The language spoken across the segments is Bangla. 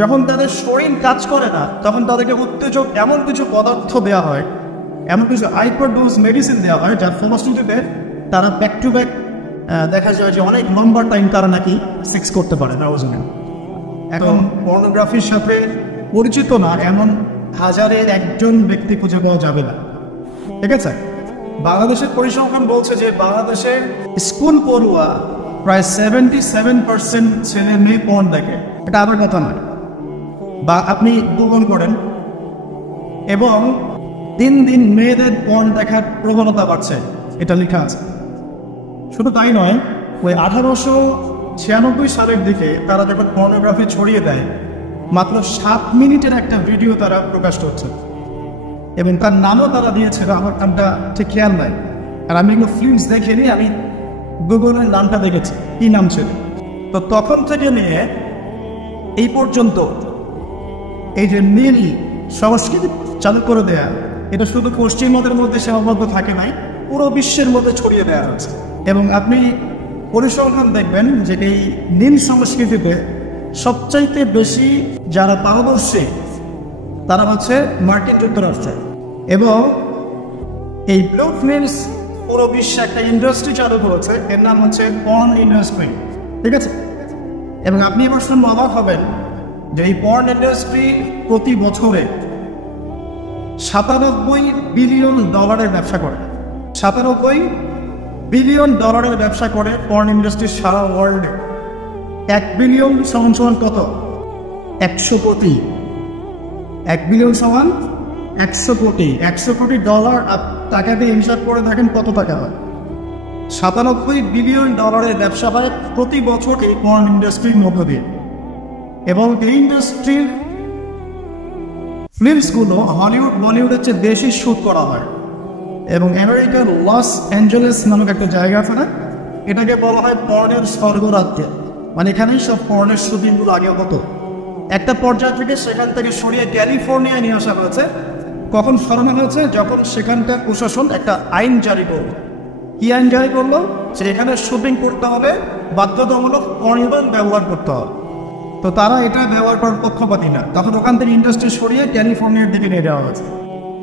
যখন তাদের শরীর কাজ করে না তখন তাদেরকে উত্তেজক এমন কিছু পদার্থ দেওয়া হয়, এমন কিছু হাইপারডোজ মেডিসিন দেওয়া হয় যার ফলশ্রুতিতে তারা ব্যাক টু ব্যাক দেখা যায় যে অনেক লম্বা টাইম তারা নাকি সেক্স করতে পারে না। এখন পর্নোগ্রাফির সাথে পরিচিত না এমন হাজারে একজন ব্যক্তি খুঁজে পাওয়া যাবে না। ঠিক আছে, বাংলাদেশের পরিসংখ্যান বলছে যে বাংলাদেশের স্কুল পড়ুয়া প্রায় 77% ছেলে মেয়ে পর্ন দেখে। এটা আবার কথা নয়, বা আপনি গুগল করেন এবং দিন দিন মেয়েদের পর্ন দেখার প্রবণতা বাড়ছে, এটা লেখা আছে। শুধু তাই নয়, ওই 1896 সালের দিকে তারা যখন পর্নোগ্রাফি ছড়িয়ে দেয়, মাত্র 7 মিনিটের একটা ভিডিও তারা প্রকাশ করছে এবং তার নামও তারা দিয়েছিল, আমার নামটা ঠিক খেয়াল নাই। আর আমি এগুলো ফিল্মস দেখিনি, আমি গুগলের নামটা দেখেছি কি নাম ছিল। তো তখন থেকে নিয়ে এই পর্যন্ত এই যে নীল সংস্কৃতি চালু করে দেয়া, এটা শুধু পশ্চিমবঙ্গের মধ্যে সীমাবদ্ধ থাকে নাই, পুরো বিশ্বের মধ্যে ছড়িয়ে দেওয়া হচ্ছে। এবং আপনি পরিসংখ্যান দেখবেন যে এই নীল সংস্কৃতিতে সবচাইতে বেশি যারা পারদর্শী তারা হচ্ছে মার্কিন যুক্তরাষ্ট্র। এবং এই ব্লু ফিল্মস পুরো বিশ্বে একটা ইন্ডাস্ট্রি চালু করেছে, এর নাম হচ্ছে পর্ন ইন্ডাস্ট্রি। ঠিক আছে, এবং আপনি এবার শুনলে অবাক হবেন যে এই পর্ন ইন্ডাস্ট্রি প্রতি বছরে $97 বিলিয়ন ব্যবসা করে। $97 বিলিয়ন ব্যবসা করে পর্ন ইন্ডাস্ট্রি সারা ওয়ার্ল্ডে। 1 বিলিয়ন সমান কত? 100 কোটি। 1 বিলিয়ন সমান 100 কোটি। 100 কোটি ডলার টাকা দিয়ে হিসাব করে দেখেন কত টাকা হয়। $97 বিলিয়ন ব্যবসা হয় প্রতি বছর এই পর্ন ইন্ডাস্ট্রির মধ্য দিয়ে। এবং এই ইন্ডাস্ট্রির ফিল্মসগুলো হলিউড বলিউডের চেয়ে বেশি শ্যুট করা হয়। এবং আমেরিকার লস অ্যাঞ্জেলেস নামক একটা জায়গা আছে না, এটাকে বলা হয় পর্নের স্বর্গরাজ্য। মানে এখানেই সব পর্নের শুটিংগুলো আগে হতো। একটা পর্যায় থেকে সেখান থেকে সরিয়ে ক্যালিফোর্নিয়ায় নিয়ে আসা হয়েছে। কখন সরানো হয়েছে? যখন সেখানকার প্রশাসন একটা আইন জারি করল। কি আইন জারি করলো? যে এখানে শুটিং করতে হবে, বাধ্যতামূলক পর্নোগ্রাফি ব্যবহার করতে হবে। তো তারা এটা ব্যবহার করার পক্ষপাতী না, তখন ওখান থেকে ইন্ডাস্ট্রি সরিয়ে ক্যালিফোর্নিয়ার দিকে নিয়ে যাওয়া হয়েছে।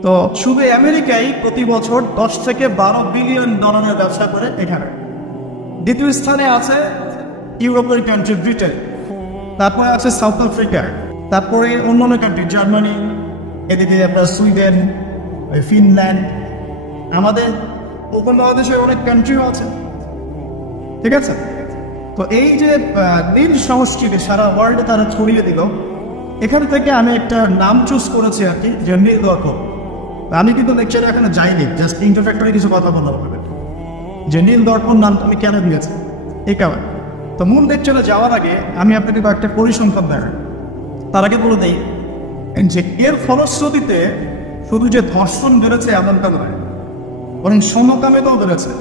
তো শুধু আমেরিকায় প্রতি বছর 10 থেকে 12 বিলিয়ন ডলারের ব্যবসা করে এখানে। দ্বিতীয় স্থানে আছে ইউরোপের কান্ট্রি ব্রিটেন, তারপরে আছে সাউথ আফ্রিকা, তারপরে অন্যান্য কান্ট্রি জার্মানি, এদিকে আপনার সুইডেন, ফিনল্যান্ড, আমাদের উপমহাদেশের অনেক কান্ট্রিও আছে। ঠিক আছে, তো এই যে নীল সংস্কৃতি সারা ওয়ার্ল্ডে তারা ছড়িয়ে দিল, এখান থেকে আমি একটা নাম চুজ করেছি আর কি, যে নীল দর্পণ। আমি কিন্তু লেকচারে এখানে যাইনি, জাস্ট ইন্ট্রোডাক্টরি কিছু কথা বলা হবে যে নীল দর্পণ নামটা আমি কেন দিয়েছি এই কারণে। তো মূল লেকচারে যাওয়ার আগে আমি আপনাকে একটা পরিসংখ্যান দেখাই। তার আগে বলে দেই যে এর ফলশ্রুতিতে শুধু যে ধর্ষণ বেড়েছে এমনটা নয়, বরং সমকামিতাও বেড়েছে।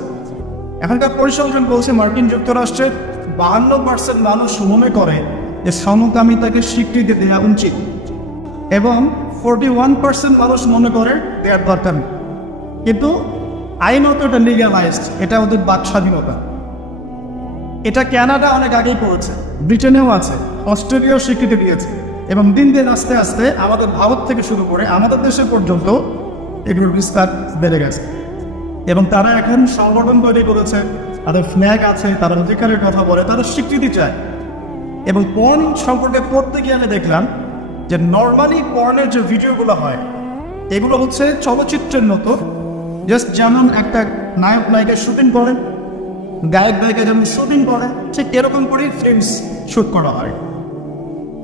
এখনকার পরিসংখ্যান বলছে মার্কিন যুক্তরাষ্ট্রের 52% মানুষ মনে করে যে সমকামিতাকে স্বীকৃতি দেওয়া উচিত, এবং 41% মানুষ মনে করে দেওয়ার দরকার নেই। কিন্তু আইনত এটা লিগ্যালাইজড, এটা ওদের বাক স্বাধীনতা। এটা কানাডা অনেক আগেই করেছে, ব্রিটেনেও আছে, অস্ট্রেলিয়াও স্বীকৃতি দিয়েছে। এবং দিন দিন আস্তে আস্তে আমাদের ভারত থেকে শুরু করে আমাদের দেশে পর্যন্ত এগুলোর বিস্তার বেড়ে গেছে। এবং তারা এখন সংগঠন তৈরি করেছে, তাদের ফ্ল্যাগ আছে, তারা অধিকারের কথা বলে, তারা স্বীকৃতি চায়। এবং পর্ন সম্পর্কে পড়তে গিয়ে আমি দেখলাম যে নর্মালি পর্নের যে ভিডিওগুলো হয় এগুলো হচ্ছে চলচ্চিত্রের মতো, জাস্ট যেমন একটা নায়ক নায়িকা শুটিং করে, গায়ক গায়িকা যেমন শুটিং করে, ঠিক এরকম করেই ফিল্মস শ্যুট করা হয়।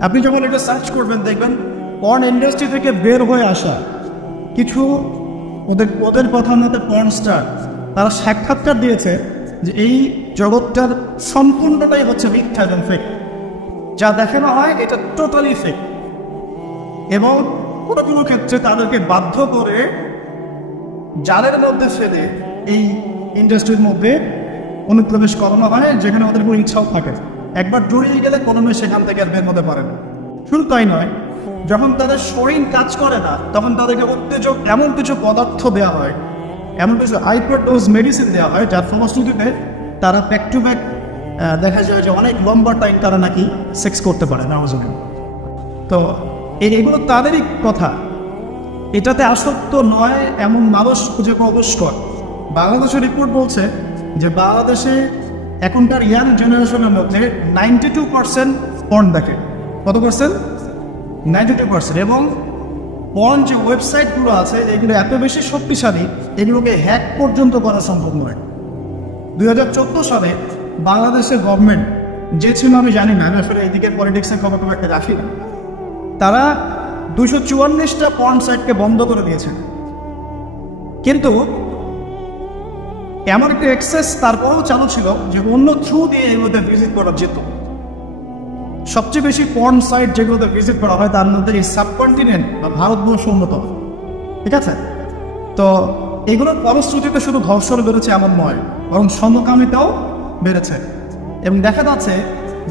আপনি যখন এটা সার্চ করবেন দেখবেন পর্ন ইন্ডাস্ট্রি থেকে বের হয়ে আসা কিছু ওদের কথা মতো পর্ন স্টার তারা সাক্ষাৎকার দিয়েছে যে এই জগৎটার সম্পূর্ণটাই হচ্ছে মিথ্যা এবং ফেক, যা দেখানো হয় এটা টোটালি ফেক। এবং কোনো কোনো ক্ষেত্রে তাদেরকে বাধ্য করে জালের মধ্যে ফেলে এই ইন্ডাস্ট্রির মধ্যে অনুপ্রবেশ করানো হয়, যেখানে ওদের কোনো ইচ্ছাও থাকে। একবার জড়িয়ে গেলে কোনো মেয়ে সেখান থেকে আর বের হতে পারে না। শুধু তাই নয়, যখন তাদের শরীর কাজ করে না তখন তাদেরকে উত্তেজক এমন কিছু পদার্থ দেওয়া হয়, এমন কিছু হাইপারডোজ মেডিসিন দেওয়া হয় যার ফলশ্রুতিতে তারা ব্যাক টু ব্যাক দেখা যায় যে অনেক লম্বা টাইম তারা নাকি সেক্স করতে পারে না। তো এগুলো তাদেরই কথা, এটাতে আসক্ত নয় এমন মানুষ খুঁজে পাওয়া দুষ্কর। বাংলাদেশের রিপোর্ট বলছে যে বাংলাদেশে এখনকার ইয়াং জেনারেশনের মধ্যে 92% পর্ন দেখে। কত পার্সেন্ট? 92%। এবং পর্ন যে ওয়েবসাইটগুলো আছে এগুলো এত বেশি শক্তিশালী, এগুলোকে হ্যাক পর্যন্ত করা সম্ভব নয়। 2014 সালে বাংলাদেশের গভর্নমেন্ট যে ছিল, আমি জানি না, আমি আসলে এইদিকে পলিটিক্সের খবর খুব একটা রাখি না, তারা 244টা পর্ন সাইটকে বন্ধ করে দিয়েছে। কিন্তু এমন একটা অ্যাক্সেস তারপরেও চালু ছিল যে অন্য থ্রু দিয়ে এগুলোতে ভিজিট করা যেত। সবচেয়ে বেশি পর্ন সাইট যেগুলোতে ভিজিট করা হয় তার মধ্যে এই সাবকন্টিনেন্ট বা ভারতবর্ষ অন্যতম। ঠিক আছে, তো এগুলোর ফলশ্রুতিতে শুধু ধর্ষণ বেড়েছে এমন নয়, বরং সমকামিতাও বেড়েছে। এবং দেখা যাচ্ছে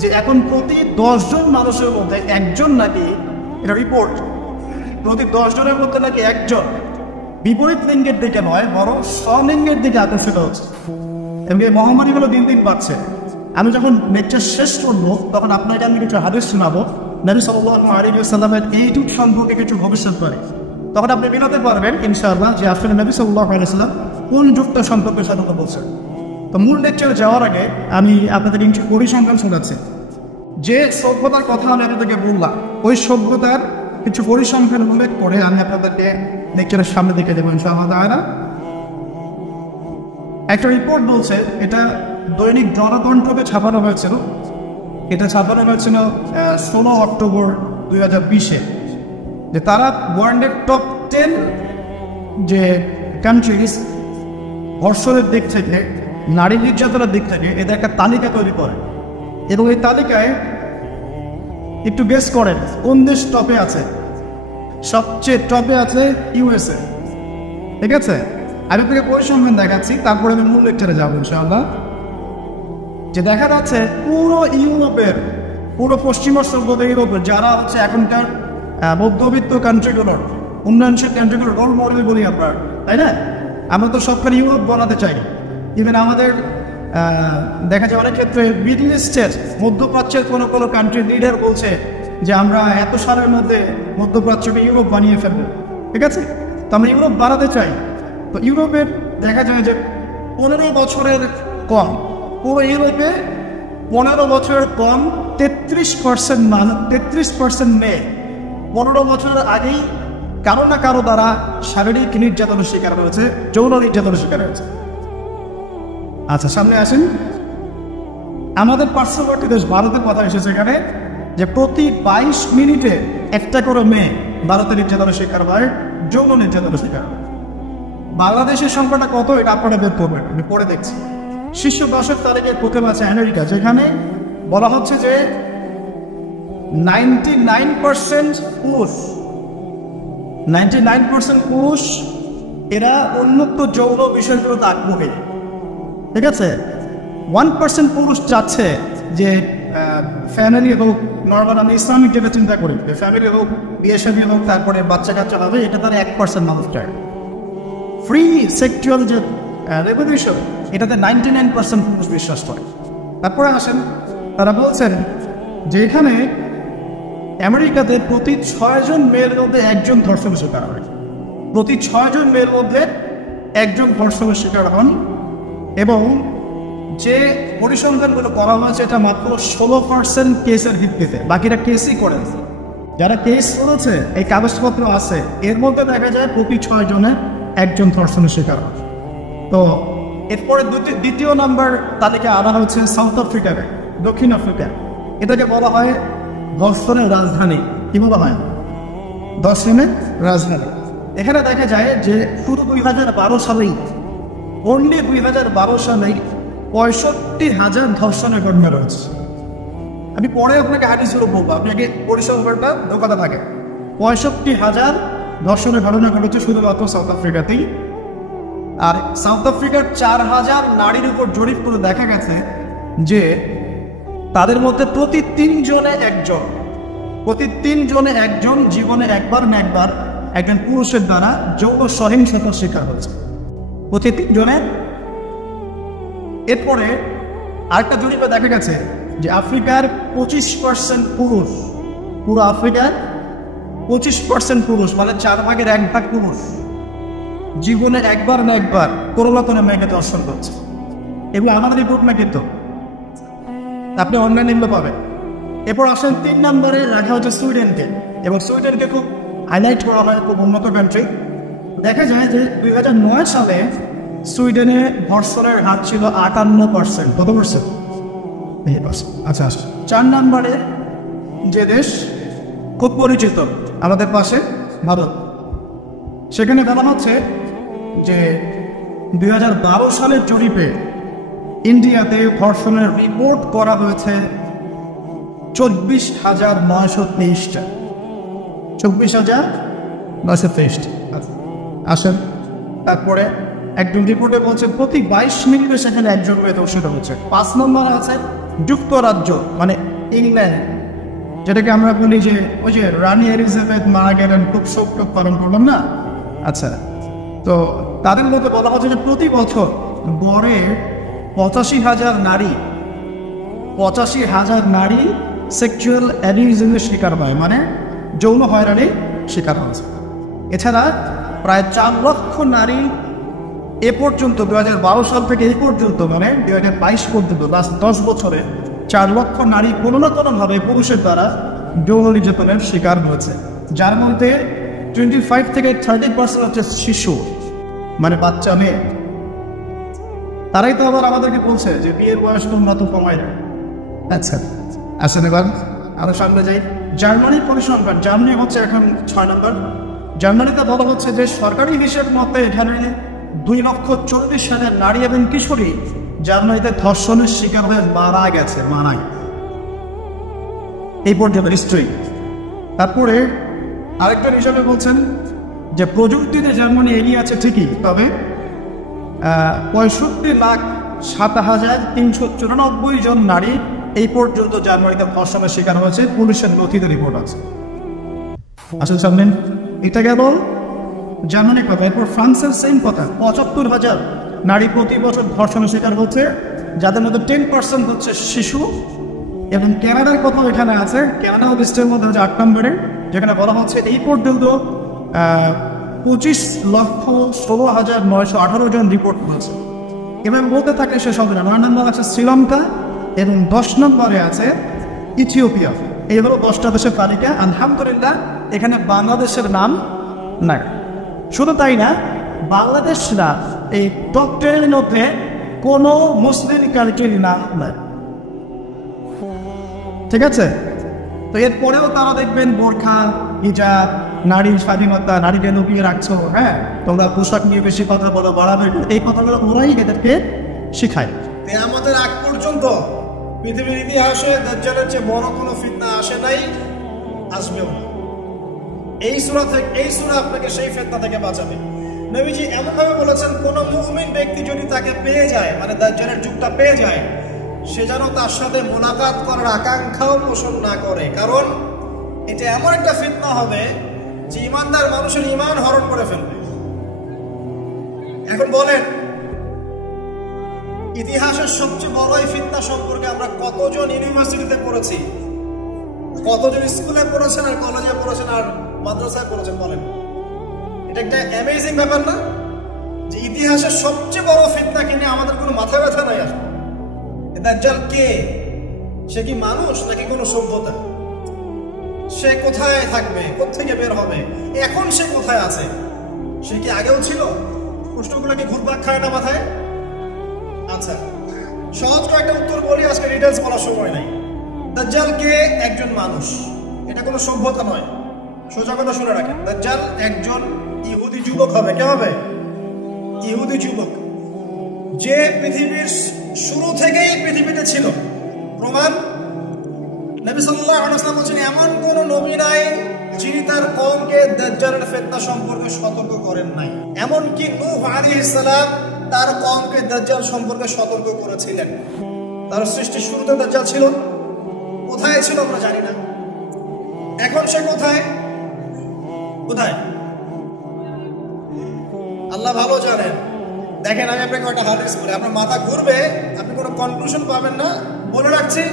যে এখন প্রতি 10 জন মানুষের মধ্যে একজন নাকি, এটা রিপোর্ট, প্রতি 10 জনের মধ্যে নাকি একজন বিপরীত লিঙ্গের দিকে নয় বরং স্বলিঙ্গের দিকে আকর্ষিত হচ্ছে। এবং এই মহামারীগুলো দিন দিন বাড়ছে। আমি যখন লেকচার শেষ করবো তখন আপনাকে আমি কিছু হাদিস শোনাবো নবী সাল্লাল্লাহু আলাইহি ওয়াসাল্লামের এইটুক সম্পর্কে কিছু ভবিষ্যৎবাণী। তখন আপনি বিনোতে পারবেন ইনশাআল্লাহ যে আসলে নবী সাল্লাল্লাহু আলাইহি ওয়াসাল্লাম কোন যুক্ত সম্পর্কে সাথে বলছেন। তো মূল লেকচারে যাওয়ার আগে আমি আপনাদের কিছু পরিসংখ্যান শোনাচ্ছি। যে সভ্যতার কথা আমি আপনাদেরকে বললাম ওই সভ্যতার কিছু পরিসংখ্যান উল্লেখ করে আমি আপনাদেরকে লেকচারের সামনে দিকে দেবো ইনশাআল্লাহ। একটা রিপোর্ট বলছে, এটা দৈনিক জনকণ্ঠকে ছাপানো হয়েছিল, এটা ছাপানো হয়েছিল 16 অক্টোবর 2020-এ, যে তারা ওয়ার্ল্ডের টপ 10 যে কান্ট্রিজ ধর্ষণের দিক থেকে, নারী নির্যাতনের দিক থেকে এদের একটা তালিকা তৈরি করে। এবং এই তালিকায় একটু গেস করেন কোন দেশ টপে আছে? সবচেয়ে টপে আছে ইউএসএ। ঠিক আছে, আমি আপনাকে পরিসংখ্যান দেখাচ্ছি, তারপরে আমি মূল লেকচারে যাবো ইনশাআল্লাহ। যে দেখা যাচ্ছে পুরো ইউরোপের, পুরো পশ্চিমা সভ্যতা ইউরোপের যারা হচ্ছে এখনকার মধ্যবিত্ত কান্ট্রিগুলোর, উন্নয়নশীল কান্ট্রিগুলোর রোল মডেল বলি আমরা, তাই না? আমরা তো সবখানে ইউরোপ বানাতে চাই। ইভেন আমাদের দেখা যায় অনেক ক্ষেত্রে মিডল ইস্টের, মধ্যপ্রাচ্যের কোনো কোনো কান্ট্রির লিডার বলছে যে আমরা এত সালের মধ্যে মধ্যপ্রাচ্যকে ইউরোপ বানিয়ে ফেলবো। ঠিক আছে, তো আমরা ইউরোপ বানাতে চাই। তো ইউরোপের দেখা যায় যে 15 বছরের কম, পুরো ইউরোপে 15 বছরের কম 33% মানুষ, 33% মেয়ে 15 বছরের আগেই কারো না কারো দ্বারা শারীরিক নির্যাতনের শিকার হয়েছে, যৌন নির্যাতনের শিকার হয়েছে। আচ্ছা, সামনে আসেন। আমাদের পার্শ্ববর্তী দেশ ভারতের কথা এসেছে এখানে, যে প্রতি 22 মিনিটে একটা করে মেয়ে ভারতের নির্যাতনের শিকার হয়, যৌন নির্যাতনের শিকার হয়। বাংলাদেশের সংখ্যাটা কত এটা আপনারা বের করবেন, আমি পড়ে দেখছি। শীর্ষ 10 তারিখের প্রথমে আছে আমেরিকা, যেখানে বলা হচ্ছে যে 99% পুরুষ, 99% পুরুষ এরা উন্মুক্ত যৌন বিষয়গুলোতে আগ্রহী। ঠিক আছে, 1% পুরুষ চাচ্ছে যে ফ্যামিলি হোক, নর্মাল আমি ইসলামিক যেটা চিন্তা করি, ফ্যামিলি হোক, বিয়ে শাদী হোক, তারপরে বাচ্চা কাচ্চা হবে, এটা তারা 1% মানুষ চায়। ফ্রি সেক্সুয়াল যে রেভলিউশন, এটাতে 99% পুরুষ বিশ্বাস করে। তারপরে আসেন, তারা বলছেন যে এখানে আমেরিকাতে প্রতি 6 জন মেয়ের মধ্যে একজন ধর্ষণের শিকার হয়। প্রতি 6 জন মেয়ের মধ্যে একজন ধর্ষণের শিকার হন। এবং যে পরিসংখ্যানগুলো করা হয়েছে এটা মাত্র 16% কেসের ভিত্তিতে, বাকিরা কেসই করে। যারা কেস করেছে, এই কাগজপত্র আছে, এর মধ্যে দেখা যায় প্রতি 6 জনে একজন ধর্ষণের শিকার হয়। তো এরপরে দ্বিতীয় নাম্বার তালিকা আনা হচ্ছে সাউথ আফ্রিকাকে, দক্ষিণ আফ্রিকা। এটাকে বলা হয় ধর্ষণের রাজধানী। কি বলা হয়? ধর্ষণের রাজধানী। এখানে দেখা যায় যে শুধু 2012 সালেই, অনলি 2012 সালেই 65,000 ধর্ষণের ঘটনা রয়েছে। আমি পরে আপনাকে হাদিসগুলো বলবো, আপনাকে পরিসংখ্যানটা ঢোকাতে থাকে। 65,000 ধর্ষণের ঘটনা ঘটেছে শুধুমাত্র সাউথ আফ্রিকাতেই। আর সাউথ আফ্রিকার 4,000 নারীর উপর জরিপ করে দেখা গেছে যে তাদের মধ্যে প্রতি 3 জনে একজন জীবনে একবার না একবার একজন পুরুষের দ্বারা যৌন সহিংসতার শিকার হয়েছে, প্রতি 3 জনের। এরপরে আরেকটা জরিপে দেখা গেছে যে আফ্রিকার 25% পুরুষ পুরো আফ্রিকার 25% পুরুষ, মানে 4 ভাগের 1 ভাগ পুরুষ জীবনে একবার না একবার কোরবাতনে মেয়েকে দর্শন করছে। এগুলো আমাদের রিপোর্ট না, কিন্তু আপনি অনলাইনে এগুলো পাবেন। এরপর আসেন 3 নম্বরে রাখা হচ্ছে সুইডেনকে, এবং সুইডেনকে খুব হাইলাইট করা হয়, খুব উন্নত কান্ট্রি। দেখা যায় যে 2009 সালে সুইডেনে ধর্ষণের হার ছিল 58%। কত পার্সেন্ট? আচ্ছা আচ্ছা। 4 নম্বরে যে দেশ খুব পরিচিত আমাদের পাশে, ভারত, সেখানে বলা হচ্ছে যে 2012 সালের জরিপে ইন্ডিয়াতে ধর্ষণের রিপোর্ট করা হয়েছে 24,923টা। 24,923টা। আসেন, তারপরে একজন রিপোর্টে বলছে প্রতি 22 মিনিটে সেখানে একজন মেয়ে ধর্ষিত হচ্ছে। 5 নম্বর আছে যুক্তরাজ্য, মানে ইংল্যান্ড, যেটাকে আমরা বলি যে ওই যে রানী এলিজাবেথ মারা গেলেন, খুব শোক পালন করলাম না। আচ্ছা, তো তাদের মধ্যে বলা হচ্ছে যে প্রতি বছর গড়ে 85,000 নারী সেক্সুয়াল অ্যাবিউজের শিকার হয়, মানে যৌন হয়রানির শিকার হয়েছে। এছাড়া প্রায় 4 লক্ষ নারী এ পর্যন্ত 2012 সাল থেকে এই পর্যন্ত, মানে 2022 পর্যন্ত, লাস্ট 10 বছরে 4 লক্ষ নারী কোনো না কোনোভাবে পুরুষের দ্বারা যৌন নির্যাতনের শিকার হয়েছে, যার মধ্যে 25 থেকে 30% হচ্ছে শিশু, মানে বাচ্চা মেয়ে। তারাই তো আবার আমাদেরকে বলছে যে বিয়ের বয়স তোমরা তো কমাই দেয়। আচ্ছা, আসেন এবার আরো সামনে যাই। জার্মানির পরিসংখ্যান, জার্মানি হচ্ছে এখন 6 নম্বর। জার্মানিতে বলা হচ্ছে যে সরকারি হিসেব মতে এখানে 2,40,000 নারী এবং কিশোরী জার্মানিতে ধর্ষণের শিকার হয়ে মারা গেছে, এই পর্যন্ত হিস্ট্রি। তারপরে আরেকটা হিসাবে বলছেন যে প্রযুক্তিতে জার্মানি এগিয়ে আছে ঠিকই, তবে 65,07,394 জন নারী এই পর্যন্ত জার্মানিতে ধর্ষণের শিকার হয়েছে, পুলিশের নথিতে রিপোর্ট আছে। আসলে সামনে এটা গেল জার্মানির কথা। এরপর ফ্রান্সের সেম কথা, 75,000 নারী প্রতি বছর ধর্ষণের শিকার হচ্ছে, যাদের মধ্যে 10% হচ্ছে শিশু। এবং কানাডার কথা এখানে আছে, কানাডা লিস্টের মধ্যে হচ্ছে 8 নম্বরে, যেখানে বলা হচ্ছে এই পর্যন্ত 25,16,918 জন রিপোর্ট হয়েছে। এবং বলতে থাকে সে সব না। 9 নম্বর আছে শ্রীলঙ্কা, এবং 10 নম্বরে আছে ইথিওপিয়া। এই হলো 10টা দেশের তালিকা। আলহামদুলিল্লাহ এখানে বাংলাদেশের নাম নাই। শুধু তাই না, বাংলাদেশ না এই টপ 10-এর মধ্যে কোনো মুসলিম কান্ট্রির নাম নাই। ঠিক আছে, তো এরপরেও তারা দেখবেন বোরখা, হিজাব, নারীর স্বাধীনতা, নারীকে লুকিয়ে রাখছো, হ্যাঁ তোমরা পোশাক নিয়ে বেশি কথা বলো, বাড়াবে, এই কথাগুলো ওরাই এদেরকে শিখায়। আমাদের আগ পর্যন্ত পৃথিবীর ইতিহাসে দাজ্জালের চেয়ে বড় কোনো ফিতনা আসে নাই, আসবেও না। এই সূরা আপনাকে সেই ফিতনা থেকে বাঁচাবে। নবীজি এমনভাবে বলেছেন, কোন মুমিন ব্যক্তি যদি তাকে পেয়ে যায়, মানে দাজ্জালের যুগটা পেয়ে যায়, সে যেন তার সাথে মোলাকাত করার আকাঙ্ক্ষাও পোষণ না করে, কারণ এটা এমন একটা ফিতনা হবে যে ইমানদার মানুষের ইমান হরণ করে ফেলবে। এখন বলেন, ইতিহাসের সবচেয়ে বড় এই ফিতনা সম্পর্কে আমরা কতজন ইউনিভার্সিটিতে পড়েছি, কতজন স্কুলে পড়েছেন, আর কলেজে পড়েছেন, আর মাদ্রাসায় পড়েছেন? বলেন, এটা একটা অ্যামেজিং ব্যাপার না যে ইতিহাসের সবচেয়ে বড় ফিতনা কিনে আমাদের কোনো মাথা ব্যথা নাই। আসলে দাজ্জাল কে? সে কি মানুষ নাকি কোনো সভ্যতা? সে কোথায় থাকবে, কোত্থেকে বের হবে, এখন সে কোথায় আছে? সে কি আগেও ছিল? প্রশ্নগুলো কি ঘুরপাক খায় না মাথায়? আচ্ছা, সহজ করে একটা উত্তর বলি, আজকে ডিটেলস বলার সময় নাই। দাজ্জাল কে? একজন মানুষ, এটা কোনো সভ্যতা নয়। সোজা কথা শুনে রাখেন, দাজ্জাল একজন ইহুদি যুবক হবে। কে হবে? ইহুদি যুবক, যে পৃথিবীর শুরু থেকেই পৃথিবীতে ছিল। প্রমাণ, নবী সাল্লাল্লাহু আলাইহি ওয়াসাল্লাম বলেছেন, এমন কোন নবী নাই যিনি তার কওমকে দাজ্জালের ফিতনা সম্পর্কে সতর্ক করেন নাই। এমনকি নূহ আলাইহিস সালাম তার কওমকে দাজ্জাল সম্পর্কে সতর্ক করেছিলেন। তার সৃষ্টির শুরুতে দাজ্জাল ছিল। কোথায় ছিল আমরা জানি না। এখন সে কোথায়? আল্লাহ ভালো জানেন। দেখেন, আমি আপনাকে একটা হাদিস বলি, আপনার মাথা ঘুরবে, আপনি কোনো কনক্লুশন পাবেন না। বলে রাখছি,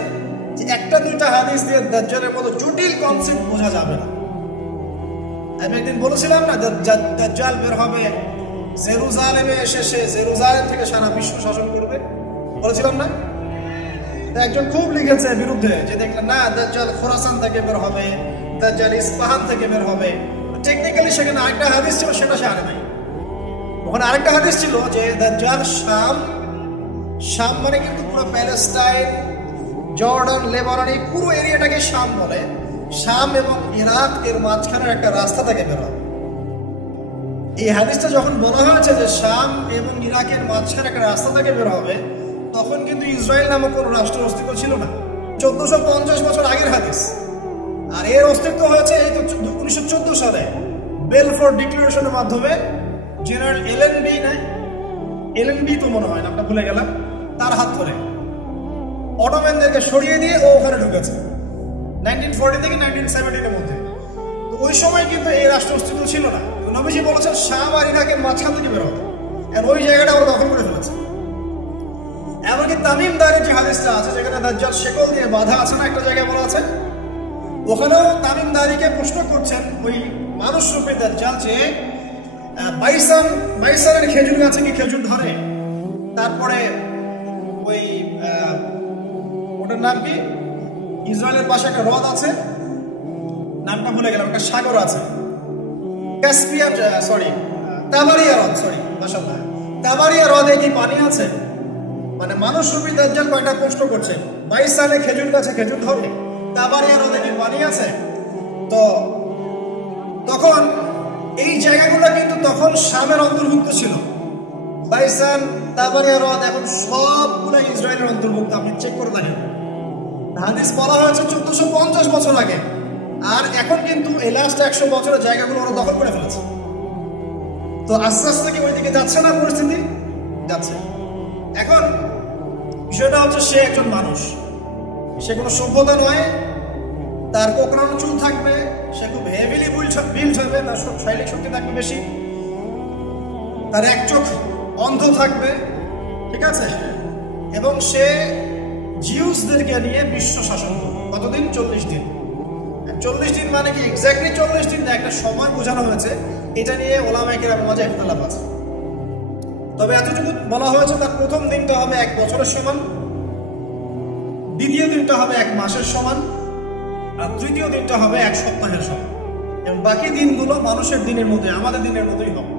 যে একটা দুইটা হাদিস দিয়ে দাজ্জালের মতো জটিল কনসেপ্ট বোঝা যাবে না। আমি একদিন বলেছিলাম না, দাজ্জাল বের হবে জেরুজালেমে এসে, সে জেরুজালেম থেকে সারা বিশ্ব শাসন করবে, বলেছিলাম না? একজন খুব লিখেছে বিরুদ্ধে, যে দেখলেন না দাজ্জাল খোরাসান থেকে বের হবে, দাজ্জাল ইস্পাহান থেকে বের হবে। টেকনিক্যালি সেখানে আরেকটা হাদিস ছিল, সেটা সে আনে নাই। ওখানে আরেকটা হাদিস ছিল যে দাজ্জাল শাম মানে কিন্তু পুরো প্যালেস্টাইন, জর্ডান, লেবানন, এই পুরো এরিয়াটাকে শাম বলে। শাম এবং ইরাক এর মাঝখানে একটা রাস্তা থেকে বের হবে। এই হাদিসটা যখন বলা হয়েছে যে শাম এবং ইরাকের মাঝখানে একটা রাস্তা থেকে বের হবে, তখন কিন্তু ইসরায়েল নামক কোনো রাষ্ট্রের অস্তিত্ব ছিল না। 1450 বছর আগের হাদিস। আর এর অস্তিত্ব হয়েছে এই তো 1914 সালে বেলফোর ডিক্লারেশনের মাধ্যমে। জেনারেল এলএনবি তো মনে হয়, নামটা ভুলে গেলাম, তার হাত ধরে অটোম্যানদেরকে সরিয়ে দিয়ে ও ওখানে ঢুকেছে 1940 থেকে 1970 এর মধ্যে। তো ওই সময় কিন্তু এই রাষ্ট্র অস্তিত্ব ছিল না। নবীজি বলেছেন শাম আর ইরাকের মাঝখান থেকে বের হবে, আর ওই জায়গাটা ওরা দখল করে ফেলেছে। এমনকি তামিম দারির যে হাদিসটা আছে, যেখানে দাজ্জাল শেকল দিয়ে বাঁধা আছে না, একটা জায়গায় বলা আছে, ওখানেও তামিম দারিকে প্রশ্ন করছেন ওই মানুষ রূপে দাজ্জাল যে বাইসানের খেজুর গাছে কি খেজুর ধরে? তারপরে ওই ওটার নাম কি, ইসরায়েলের পাশে একটা হ্রদ আছে, নামটা ভুলে গেলাম, একটা সাগর আছে, ক্যাসপিয়ান, তাবারিয়া হ্রদ, মাশাআল্লাহ, তাবারিয়া হ্রদে কি পানি আছে? মানে মানুষ রূপী দাজ্জাল কয়টা প্রশ্ন করছে, 22 সালে খেজুর গাছে খেজুর ধরে, তাবারিয়া হ্রদে কি পানি আছে? তো তখন এই জায়গাগুলো কিন্তু তখন শামের অন্তর্ভুক্ত ছিল। বাইসান, তাবারিয়া হ্রদ এখন সবগুলো ইসরায়েলের অন্তর্ভুক্ত। আপনি চেক করে দেখেন, হাদিস বলা হয়েছে 1450 বছর আগে, আর এখন কিন্তু এই লাস্ট 100 বছরের জায়গাগুলো ওরা দখল করে ফেলেছে। তো আস্তে আস্তে কি ওইদিকে যাচ্ছে না পরিস্থিতি? যাচ্ছে। এখন বিষয়টা হচ্ছে, সে একজন মানুষ, সে কোনো সভ্যতা নয়, তার কোকড়ানো চুল থাকবে, সে খুব হেভিলি বিল্ড হবে, তার শারীরিক শক্তি থাকবে বেশি, তার এক চোখ অন্ধ থাকবে, ঠিক আছে, এবং সে জিউসদেরকে নিয়ে বিশ্ব শাসন করবে। কতদিন? 40 দিন। 40 দিন মানে কি এক্স্যাক্টলি 40 দিন না, একটা সময় বোঝানো হয়েছে। এটা নিয়ে ওলামায়ে কেরামের মাঝে ইখতিলাফ আছে। তবে এতটুকু বলা হয়েছে, তার প্রথম দিনটা হবে 1 বছরের সমান, দ্বিতীয় দিনটা হবে 1 মাসের সমান, আর তৃতীয় দিনটা হবে 1 সপ্তাহের সমান, এবং বাকি দিনগুলো মানুষের দিনের মধ্যে, আমাদের দিনের মতোই হবে।